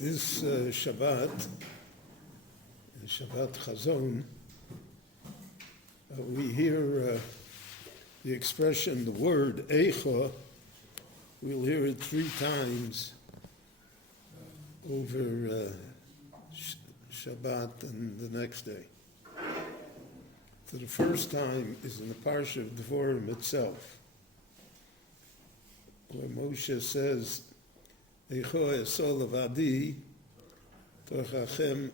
This Shabbat hazon, we hear the expression, the word eicha. We'll hear it 3 times over Shabbat and the next day. So the first time is in the parsha of Devarim itself, where Moshe says, eicha esol avadi torchachem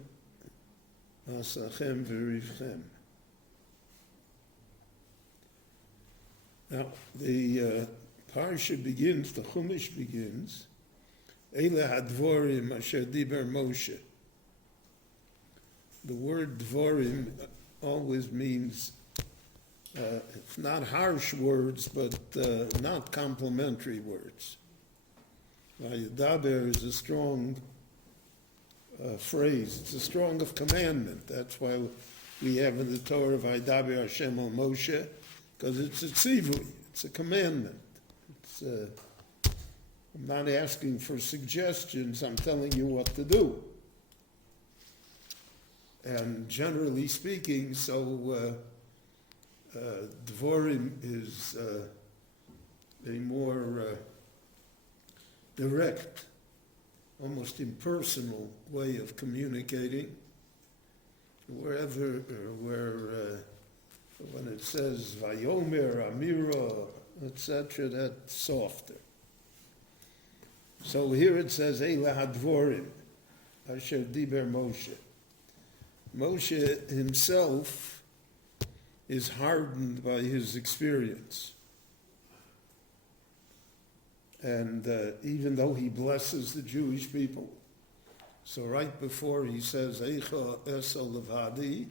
masachem v'rivchem. Now, the parsha begins, the Chumash begins, Eile hadvorim asher diber Moshe. The word dvorim always means, it's not harsh words, but not complimentary words. Yadaber is a strong phrase. It's a strong of commandment. That's why we have in the Torah, Vaydaber Hashem al Moshe, because it's a tzivui, it's a commandment. I'm not asking for suggestions, I'm telling you what to do. And generally speaking, so Dvorim is a more direct, almost impersonal way of communicating. Where when it says Vayomer, Amira, etc., that's softer. So here it says Eila Hadvorim, Asher Diber Moshe. Moshe himself is hardened by his experience. And even though he blesses the Jewish people, so right before he says, eicha esol levadi,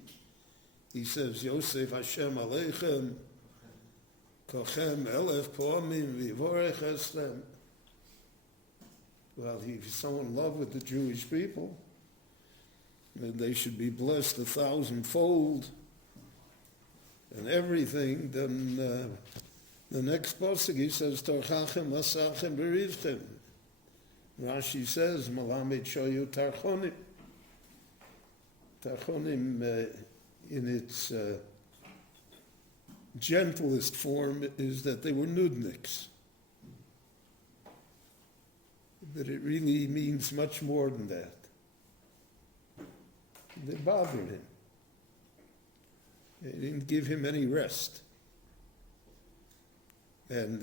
he says, Yosef Hashem aleichem, kochem elef po'amim v'vorech esrem. Well, he's so in love with the Jewish people, that they should be blessed 1,000-fold and everything, then the next pasuk he says, Torchachem masachem berivchem. Rashi says, Malamed shoyu tarchonim. Tarchonim, in its gentlest form, is that they were nudniks. But it really means much more than that. They bothered him. They didn't give him any rest. And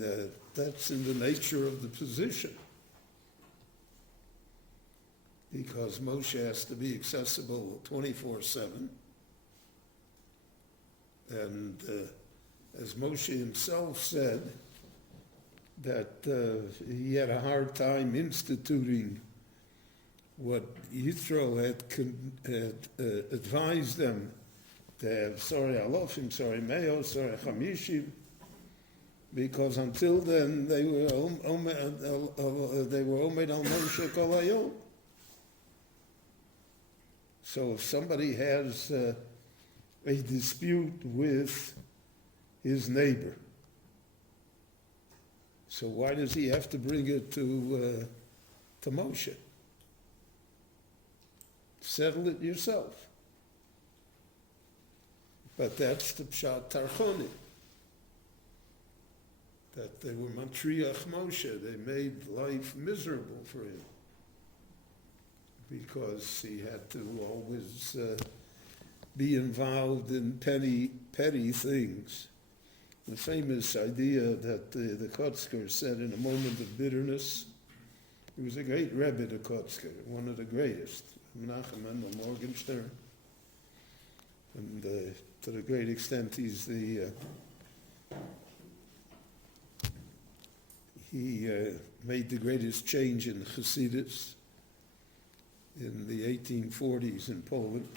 that's in the nature of the position. Because Moshe has to be accessible 24/7. And as Moshe himself said, that he had a hard time instituting what Yitro had advised them to have Sorry Alofim, Sorry Meo, Sorry Chamishim, because until then they were Omed al Moshe Kol Hayom. So if somebody has a dispute with his neighbor, so why does he have to bring it to Moshe? Settle it yourself. But that's the Pshat Tarchonim. That they were Matriach Moshe. They made life miserable for him. Because he had to always be involved in petty things. The famous idea that the Kotzker said in a moment of bitterness, he was a great Rebbe, the Kotzker, one of the greatest, Menachem Mendel Morgenstern. And to the great extent, he's he made the greatest change in Hasidus in the 1840s in Poland.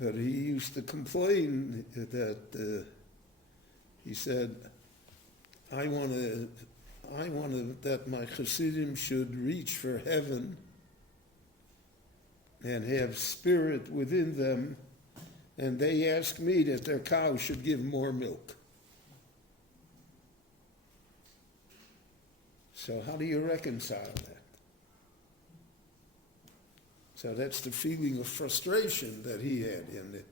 But he used to complain that he said, I want that my Hasidim should reach for heaven and have spirit within them, and they ask me that their cow should give more milk. So how do you reconcile that? So that's the feeling of frustration that he had. And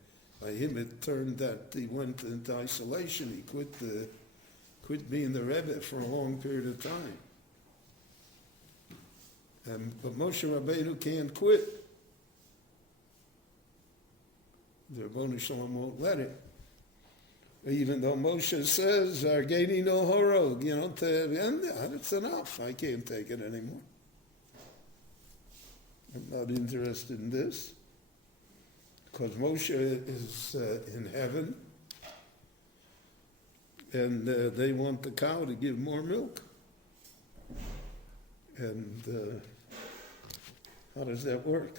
by him it turned that he went into isolation. He quit being the Rebbe for a long period of time. But Moshe Rabbeinu can't quit. The Rebbeinu Shalom won't let it. Even though Moshe says, Argeni no horog, it's enough. I can't take it anymore. I'm not interested in this. Because Moshe is in heaven, and they want the cow to give more milk. And how does that work?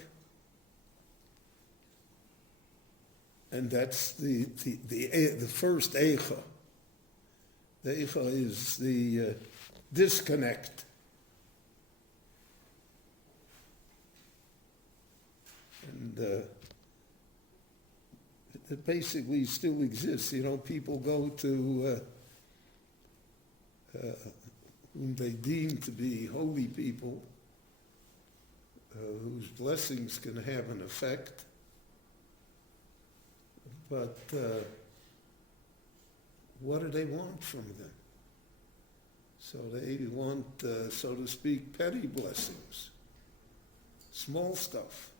And that's the first eicha. The eicha is the disconnect. And it basically still exists. People go to whom they deem to be holy people, whose blessings can have an effect. But what do they want from them? So they want, so to speak, petty blessings, small stuff.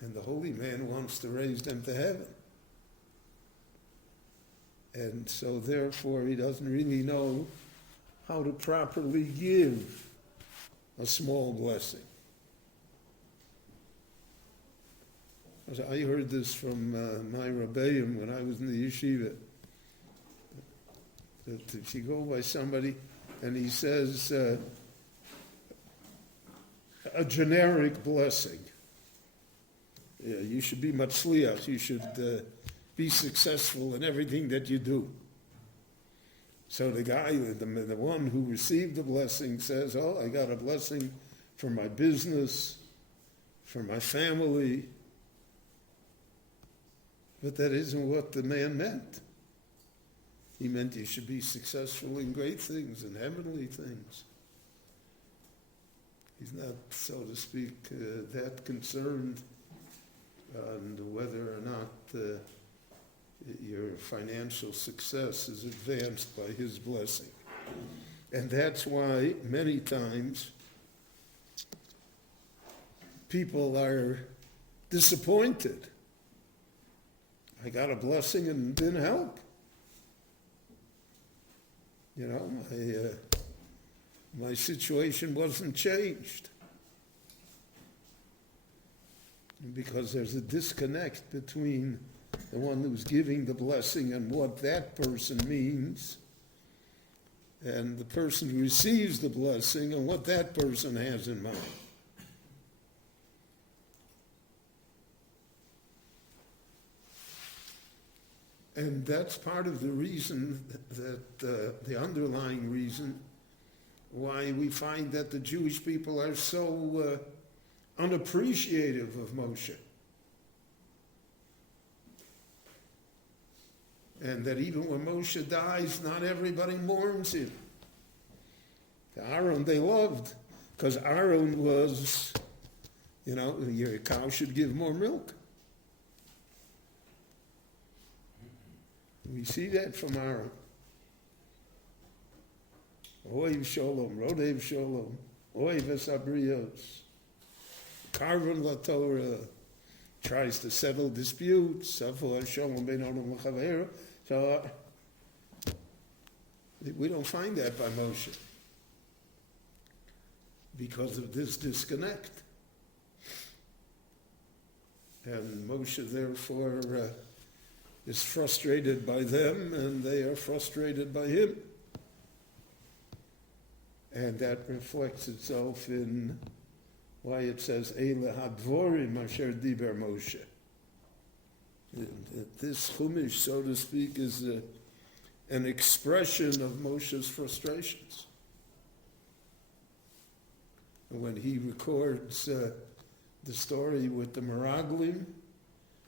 And the holy man wants to raise them to heaven. And so therefore he doesn't really know how to properly give a small blessing. I heard this from my Rebbeim when I was in the yeshiva. That if you go by somebody and he says a generic blessing, you should be matzliach, you should be successful in everything that you do. So the guy, the one who received the blessing says, I got a blessing for my business, for my family. But that isn't what the man meant. He meant you should be successful in great things and heavenly things. He's not, so to speak, that concerned on whether or not your financial success is advanced by his blessing. And that's why many times people are disappointed. I got a blessing and it didn't help. My situation wasn't changed. Because there's a disconnect between the one who's giving the blessing and what that person means, and the person who receives the blessing and what that person has in mind. And that's part of the reason that, the underlying reason why we find that the Jewish people are so unappreciative of Moshe. And that even when Moshe dies, not everybody mourns him. Aaron they loved, because Aaron was, your cow should give more milk. We see that from Aaron. Oiv Shalom, Rodev Shalom, Oiv Esabrios, Karvan La Torah, tries to settle disputes. So we don't find that by Moshe because of this disconnect. And Moshe therefore is frustrated by them, and they are frustrated by him. And that reflects itself in why it says, Eile hadvorim asher diber Moshe. This chumash, so to speak, is an expression of Moshe's frustrations. And when he records the story with the Meraglim,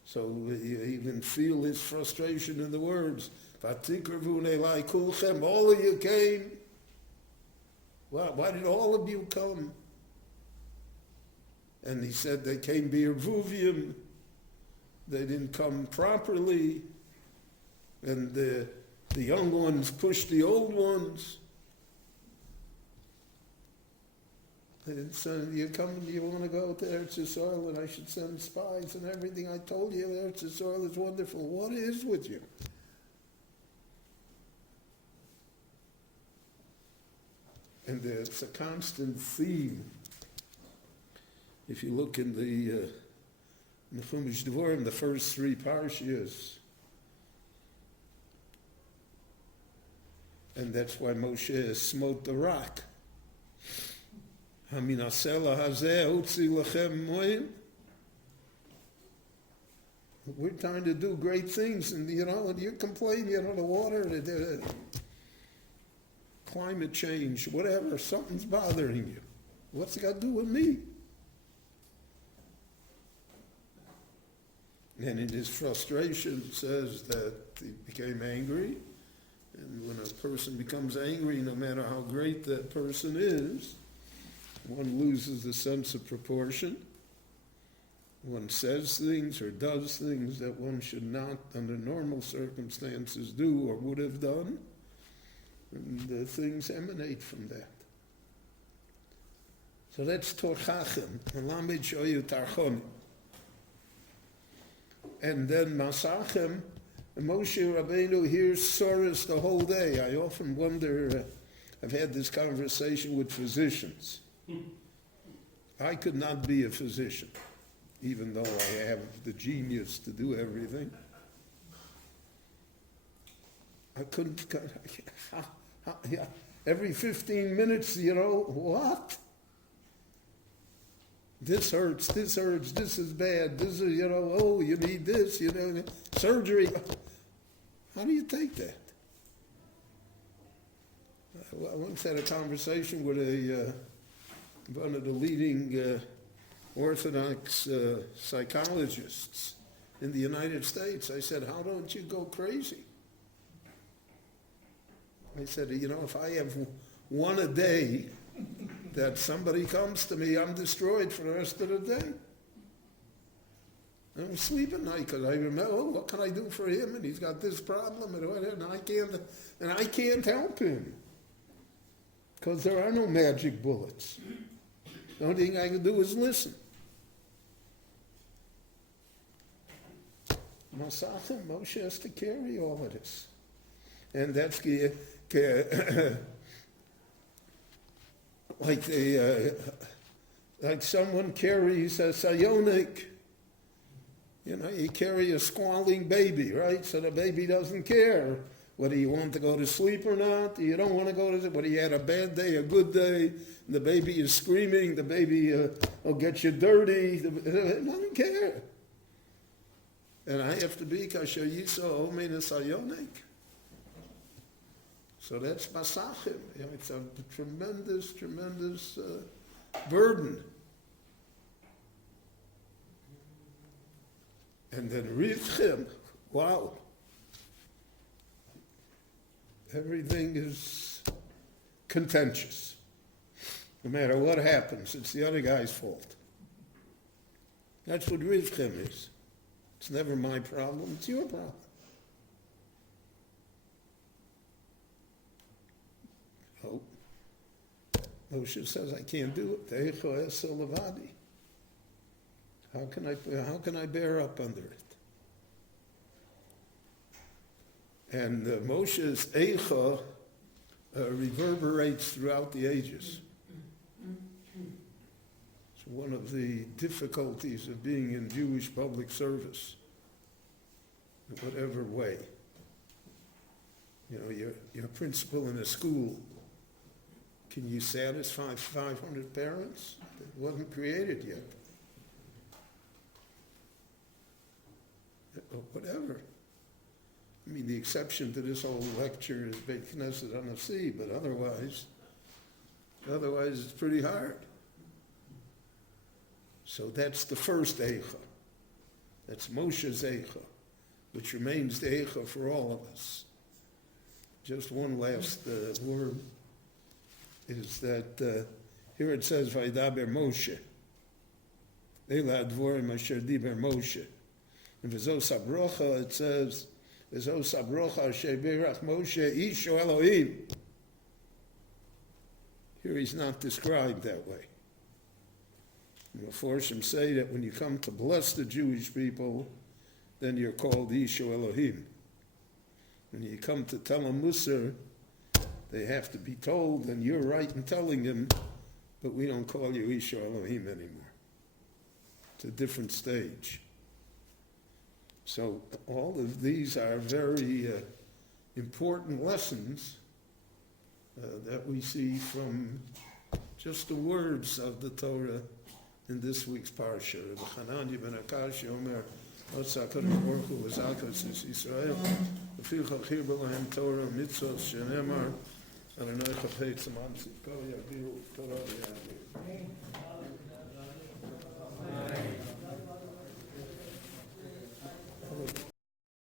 so you even feel his frustration in the words, Vatikrvun elai kulchem, all of you came. Why did all of you come? And he said they came b'irvuvium, they didn't come properly, and the young ones pushed the old ones. And so you want to go to Eretz Yisrael, and I should send spies and everything. I told you Eretz Yisrael is wonderful. What is with you? And it's a constant theme. If you look in the Chumash Devarim, the first three parshas, and that's why Moshe smote the rock. Haminasela hazeh utzi lachem moim. We're trying to do great things, and you complain, the water, the climate change, whatever, something's bothering you. What's it got to do with me? And in his frustration, it says that he became angry. And when a person becomes angry, no matter how great that person is, one loses the sense of proportion. One says things or does things that one should not, under normal circumstances, do or would have done. And things emanate from that. So that's Torchachim. Lamed shoyu tarchonim. And then Masachem, Moshe Rabbeinu hears Soros the whole day. I often wonder, I've had this conversation with physicians. I could not be a physician, even though I have the genius to do everything. I couldn't, every 15 minutes, what? This hurts, this is bad, this is, you need this, surgery. How do you take that? I once had a conversation with one of the leading Orthodox psychologists in the United States. I said, how don't you go crazy? I said, if I have one a day, that somebody comes to me, I'm destroyed for the rest of the day. I don't sleep at night because I remember, what can I do for him? And he's got this problem, and I can't help him because there are no magic bullets. The only thing I can do is listen. Moshe has to carry all of this, and that's like someone carries a sayonik. You carry a squalling baby, right? So the baby doesn't care whether you want to go to sleep or not. You don't want to go to sleep. Whether you had a bad day, a good day, the baby is screaming, the baby will get you dirty. It doesn't care. And I have to be kasher yiso omein sayonik. So that's Masachim. It's a tremendous, tremendous burden. And then Rivchim, wow. Everything is contentious. No matter what happens, it's the other guy's fault. That's what Rivchim is. It's never my problem, it's your problem. Oh. Moshe says, I can't do it. Eicha es levadi. How can I bear up under it? And Moshe's eicha reverberates throughout the ages. It's one of the difficulties of being in Jewish public service, in whatever way. You're a principal in a school. Can you satisfy 500 parents? It wasn't created yet. Whatever. I mean, the exception to this whole lecture is Beit Knesset on the sea, but otherwise it's pretty hard. So that's the first eicha. That's Moshe's eicha, which remains the eicha for all of us. Just one last word is that here it says Vaydaber Moshe. Eila Advorim Asher Diber Moshe. In V'zos HaBrocha it says, V'zos HaBrocha Asher Berach Moshe Isho Elohim. Here he's not described that way. The Meforshim say that when you come to bless the Jewish people, then you're called Isho Elohim. When you come to tell them Musar, they have to be told, and you're right in telling them, but we don't call you Isho Elohim anymore. It's a different stage. So all of these are very important lessons that we see from just the words of the Torah in this week's parsha. Chananya ben Akash Omer, Otsa Kadosh Baruch Hu v'Zakas Yisrael, v'Ficha Chir B'Lahem Torah Mitzvos Shenemar, Adonai Chapei Tzman Tzidkol Yagiru Torah Yagiru.